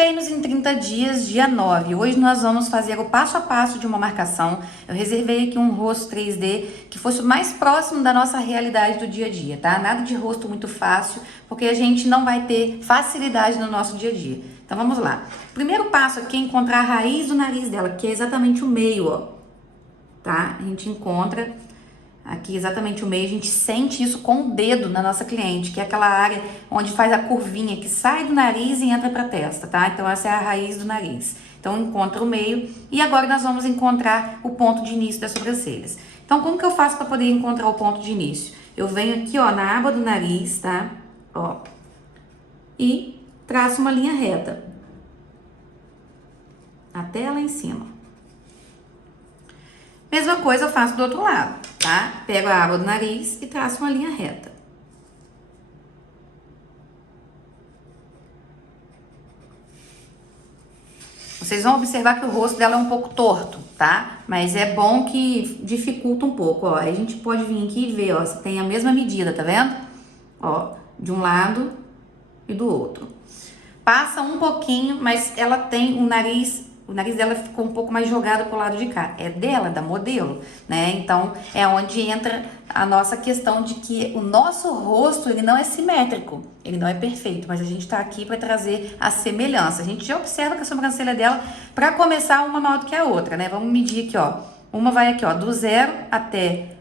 Treinos em 30 dias, dia 9. Hoje nós vamos fazer o passo a passo de uma marcação. Eu reservei aqui um rosto 3D que fosse o mais próximo da nossa realidade do dia a dia, tá? Nada de rosto muito fácil, porque a gente não vai ter facilidade no nosso dia a dia. Então vamos lá. O primeiro passo aqui é encontrar a raiz do nariz dela, que é exatamente o meio, ó. Tá? A gente encontra aqui exatamente o meio, a gente sente isso com o dedo na nossa cliente, que é aquela área onde faz a curvinha que sai do nariz e entra pra testa, tá? Então essa é a raiz do nariz. Então encontra o meio e agora nós vamos encontrar o ponto de início das sobrancelhas. Então como que eu faço para poder encontrar o ponto de início? Eu venho aqui, ó, na aba do nariz, tá? Ó. E traço uma linha reta. Até lá em cima. Mesma coisa eu faço do outro lado, tá? Pego a aba do nariz e traço uma linha reta. Vocês vão observar que o rosto dela é um pouco torto, tá? Mas é bom que dificulta um pouco, ó. Aí a gente pode vir aqui e ver, ó, se tem a mesma medida, tá vendo? Ó, de um lado e do outro. Passa um pouquinho, mas ela tem o nariz dela ficou um pouco mais jogado pro lado de cá. É dela, da modelo, né? Então, é onde entra a nossa questão de que o nosso rosto, ele não é simétrico, ele não é perfeito, mas a gente tá aqui para trazer a semelhança. A gente já observa que a sobrancelha dela, para começar, uma maior do que a outra, né? Vamos medir aqui, ó. Uma vai aqui, ó, do 0 até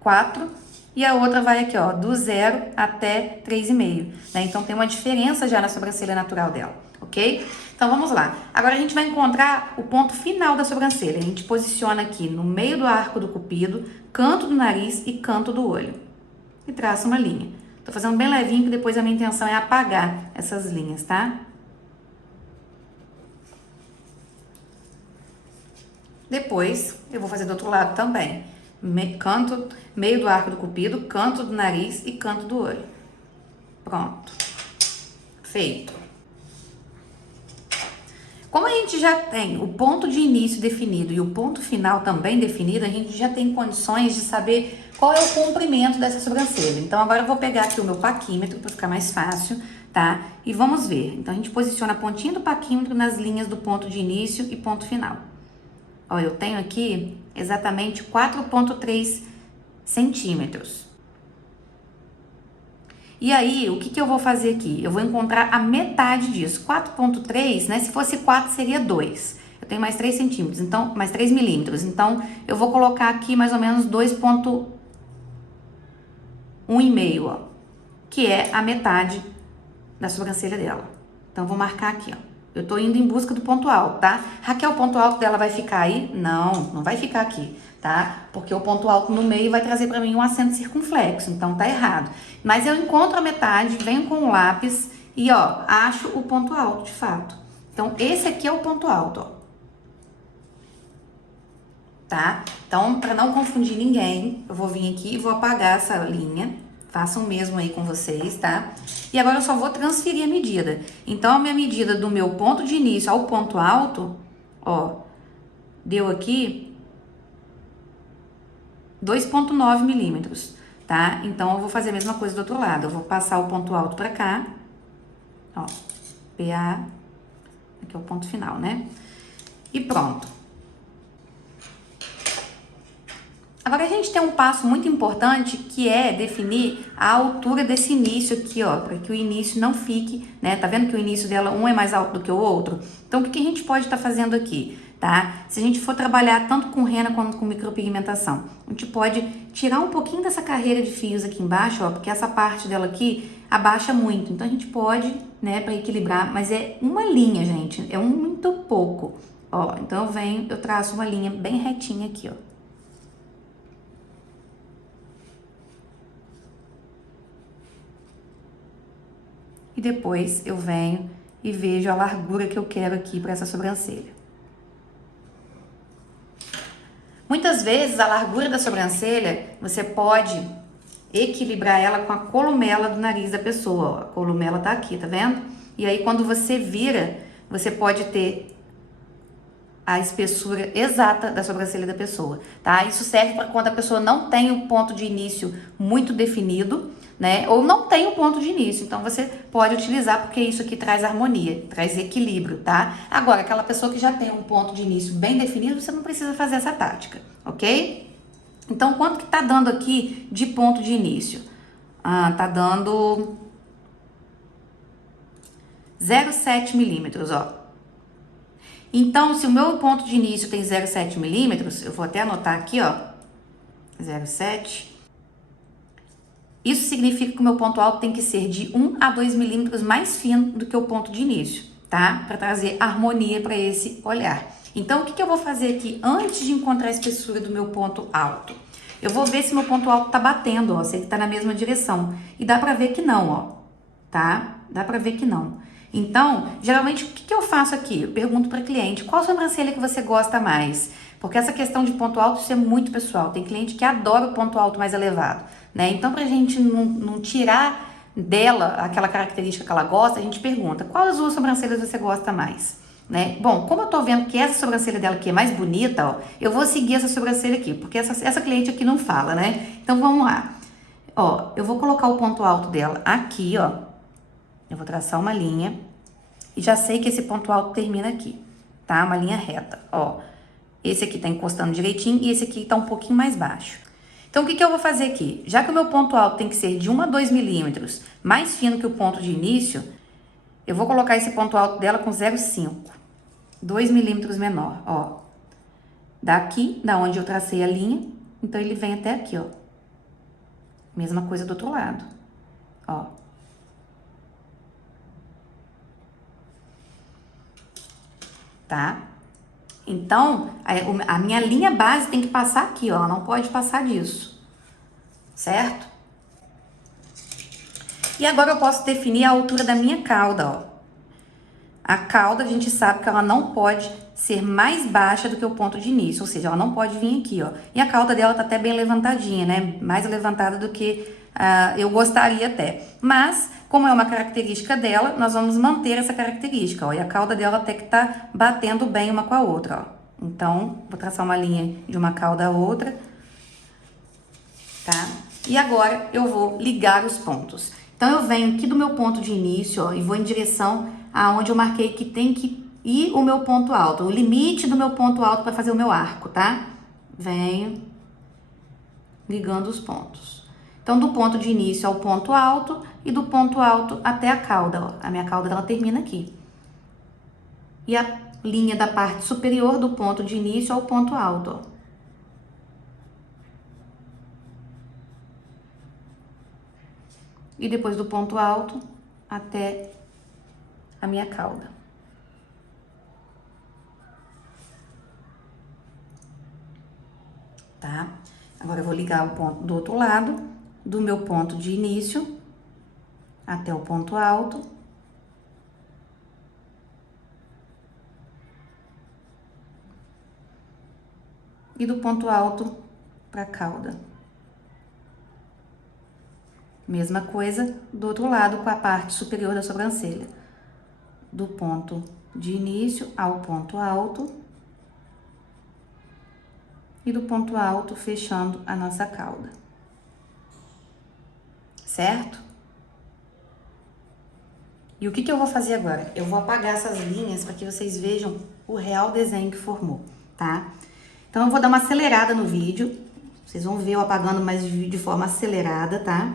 4, e a outra vai aqui, ó, do 0 até 3,5, né? Então, tem uma diferença já na sobrancelha natural dela, ok? Então, vamos lá. Agora, a gente vai encontrar o ponto final da sobrancelha. A gente posiciona aqui no meio do arco do cupido, canto do nariz e canto do olho. E traça uma linha. Tô fazendo bem levinho, que depois a minha intenção é apagar essas linhas, tá? Depois, eu vou fazer do outro lado também. Canto, meio do arco do cupido, canto do nariz e canto do olho. Pronto. Feito. Como a gente já tem o ponto de início definido e o ponto final também definido, a gente já tem condições de saber qual é o comprimento dessa sobrancelha. Então, agora eu vou pegar aqui o meu paquímetro para ficar mais fácil, tá? E vamos ver. Então, a gente posiciona a pontinha do paquímetro nas linhas do ponto de início e ponto final. Ó, eu tenho aqui exatamente 4,3 centímetros. E aí, o que eu vou fazer aqui? Eu vou encontrar a metade disso. 4,3, né? Se fosse 4, seria 2. Eu tenho mais 3 centímetros, então, mais 3 milímetros. Então, eu vou colocar aqui mais ou menos 2,1,5, ó. Que é a metade da sobrancelha dela. Então, eu vou marcar aqui, ó. Eu tô indo em busca do ponto alto, tá? Raquel, o ponto alto dela vai ficar aí? Não, não vai ficar aqui, tá? Porque o ponto alto no meio vai trazer pra mim um acento circunflexo, então tá errado. Mas eu encontro a metade, venho com o lápis e, ó, acho o ponto alto, de fato. Então, esse aqui é o ponto alto, ó. Tá? Então, pra não confundir ninguém, eu vou vir aqui e vou apagar essa linha. Façam o mesmo aí com vocês, tá? E agora eu só vou transferir a medida. Então, a minha medida do meu ponto de início ao ponto alto, ó, deu aqui 2,9 milímetros, tá? Então, eu vou fazer a mesma coisa do outro lado. Eu vou passar o ponto alto pra cá, ó, PA, aqui é o ponto final, né? E pronto. Agora, a gente tem um passo muito importante, que é definir a altura desse início aqui, ó, para que o início não fique, né? Tá vendo que o início dela, um é mais alto do que o outro? Então, o que a gente pode estar fazendo aqui, tá? Se a gente for trabalhar tanto com rena quanto com micropigmentação, a gente pode tirar um pouquinho dessa carreira de fios aqui embaixo, ó, porque essa parte dela aqui abaixa muito. Então, a gente pode, né, para equilibrar, mas é uma linha, gente, é muito pouco, ó. Então, eu traço uma linha bem retinha aqui, ó. E depois eu venho e vejo a largura que eu quero aqui para essa sobrancelha. Muitas vezes a largura da sobrancelha, você pode equilibrar ela com a columela do nariz da pessoa, ó. A columela tá aqui, tá vendo? E aí quando você vira, você pode ter a espessura exata da sobrancelha da pessoa, tá? Isso serve para quando a pessoa não tem o ponto de início muito definido, né? Ou não tem o ponto de início. Então você pode utilizar porque isso aqui traz harmonia, traz equilíbrio, tá? Agora, aquela pessoa que já tem um ponto de início bem definido, você não precisa fazer essa tática, ok? Então, quanto que tá dando aqui de ponto de início? Tá dando 0,7 milímetros, ó. Então, se o meu ponto de início tem 0,7 milímetros, eu vou até anotar aqui, ó, 0,7. Isso significa que o meu ponto alto tem que ser de 1 a 2 milímetros mais fino do que o ponto de início, tá? Para trazer harmonia para esse olhar. Então, o que eu vou fazer aqui antes de encontrar a espessura do meu ponto alto? Eu vou ver se meu ponto alto tá batendo, ó, se ele tá na mesma direção. E dá pra ver que não, ó, tá? Dá pra ver que não. Então, geralmente, o que eu faço aqui? Eu pergunto para cliente, qual sobrancelha que você gosta mais? Porque essa questão de ponto alto, isso é muito pessoal. Tem cliente que adora o ponto alto mais elevado, né? Então, pra gente não tirar dela aquela característica que ela gosta, a gente pergunta, qual das duas sobrancelhas você gosta mais? Né? Bom, como eu tô vendo que essa sobrancelha dela aqui é mais bonita, ó, eu vou seguir essa sobrancelha aqui, porque essa cliente aqui não fala, né? Então, vamos lá. Ó, eu vou colocar o ponto alto dela aqui, ó. Eu vou traçar uma linha e já sei que esse ponto alto termina aqui, tá? Uma linha reta, ó. Esse aqui tá encostando direitinho e esse aqui tá um pouquinho mais baixo. Então, o que eu vou fazer aqui? Já que o meu ponto alto tem que ser de 1 a 2 milímetros mais fino que o ponto de início, eu vou colocar esse ponto alto dela com 0,5. 2 milímetros menor, ó. Daqui, da onde eu tracei a linha, então ele vem até aqui, ó. Mesma coisa do outro lado, ó. Tá? Então, a minha linha base tem que passar aqui, ó. Não pode passar disso, certo? E agora eu posso definir a altura da minha cauda, ó. A cauda, a gente sabe que ela não pode ser mais baixa do que o ponto de início, ou seja, ela não pode vir aqui, ó. E a cauda dela tá até bem levantadinha, né? Mais levantada do que eu gostaria até. Mas, como é uma característica dela, nós vamos manter essa característica, ó. E a cauda dela até que tá batendo bem uma com a outra, ó. Então, vou traçar uma linha de uma cauda a outra, tá? E agora eu vou ligar os pontos. Então, eu venho aqui do meu ponto de início, ó, e vou em direção aonde eu marquei que tem que ir o meu ponto alto, o limite do meu ponto alto para fazer o meu arco, tá? Venho ligando os pontos. Então, do ponto de início ao ponto alto e do ponto alto até a cauda, ó. A minha cauda, ela termina aqui. E a linha da parte superior do ponto de início ao ponto alto, ó. E depois do ponto alto até a minha cauda. Tá? Agora eu vou ligar o ponto do outro lado, do meu ponto de início até o ponto alto. E do ponto alto para a cauda. Mesma coisa do outro lado com a parte superior da sobrancelha. Do ponto de início ao ponto alto. E do ponto alto fechando a nossa cauda. Certo? E o que eu vou fazer agora? Eu vou apagar essas linhas para que vocês vejam o real desenho que formou, tá? Então, eu vou dar uma acelerada no vídeo. Vocês vão ver eu apagando, mas de forma acelerada, tá?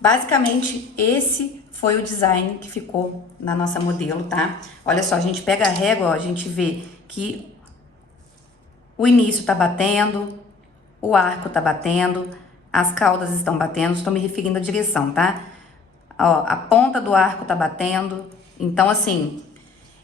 Basicamente, esse foi o design que ficou na nossa modelo, tá? Olha só, a gente pega a régua, ó, a gente vê que o início tá batendo, o arco tá batendo, as caudas estão batendo, estou me referindo à direção, tá? Ó, a ponta do arco tá batendo. Então, assim,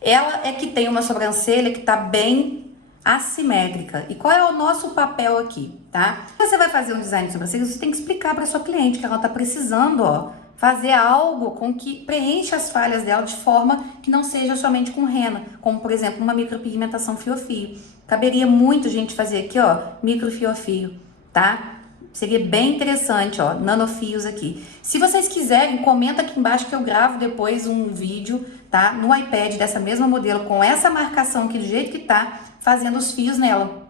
ela é que tem uma sobrancelha que tá bem assimétrica. E qual é o nosso papel aqui, tá? Quando você vai fazer um design de sobrancelha, você tem que explicar para sua cliente que ela tá precisando, ó, fazer algo com que preencha as falhas dela de forma que não seja somente com rena, como por exemplo uma micropigmentação fio-fio. Caberia muito gente fazer aqui, ó, micro fio-fio, tá? Seria bem interessante, ó, nanofios aqui. Se vocês quiserem, comenta aqui embaixo que eu gravo depois um vídeo, tá? No iPad dessa mesma modelo, com essa marcação aqui do jeito que tá, fazendo os fios nela,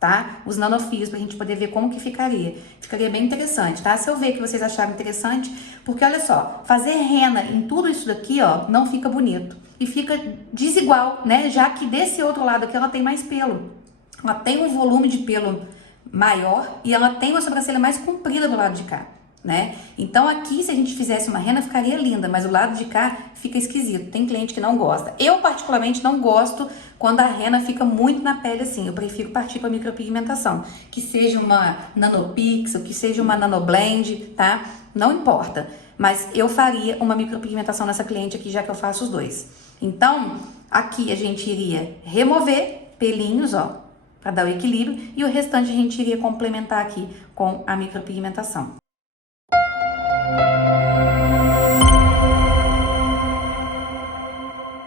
tá? Os nanofios, pra gente poder ver como que ficaria. Ficaria bem interessante, tá? Se eu ver que vocês acharam interessante, porque olha só, fazer rena em tudo isso daqui, ó, não fica bonito. E fica desigual, né? Já que desse outro lado aqui ela tem mais pelo. Ela tem um volume de pelo maior e ela tem uma sobrancelha mais comprida do lado de cá, né? Então aqui, se a gente fizesse uma rena, ficaria linda, mas o lado de cá fica esquisito. Tem cliente que não gosta. Eu, particularmente, não gosto quando a rena fica muito na pele assim. Eu prefiro partir para micropigmentação. Que seja uma nanopixel, que seja uma nanoblend, tá? Não importa. Mas eu faria uma micropigmentação nessa cliente aqui, já que eu faço os dois. Então, aqui a gente iria remover pelinhos, ó, para dar o equilíbrio, e o restante a gente iria complementar aqui com a micropigmentação.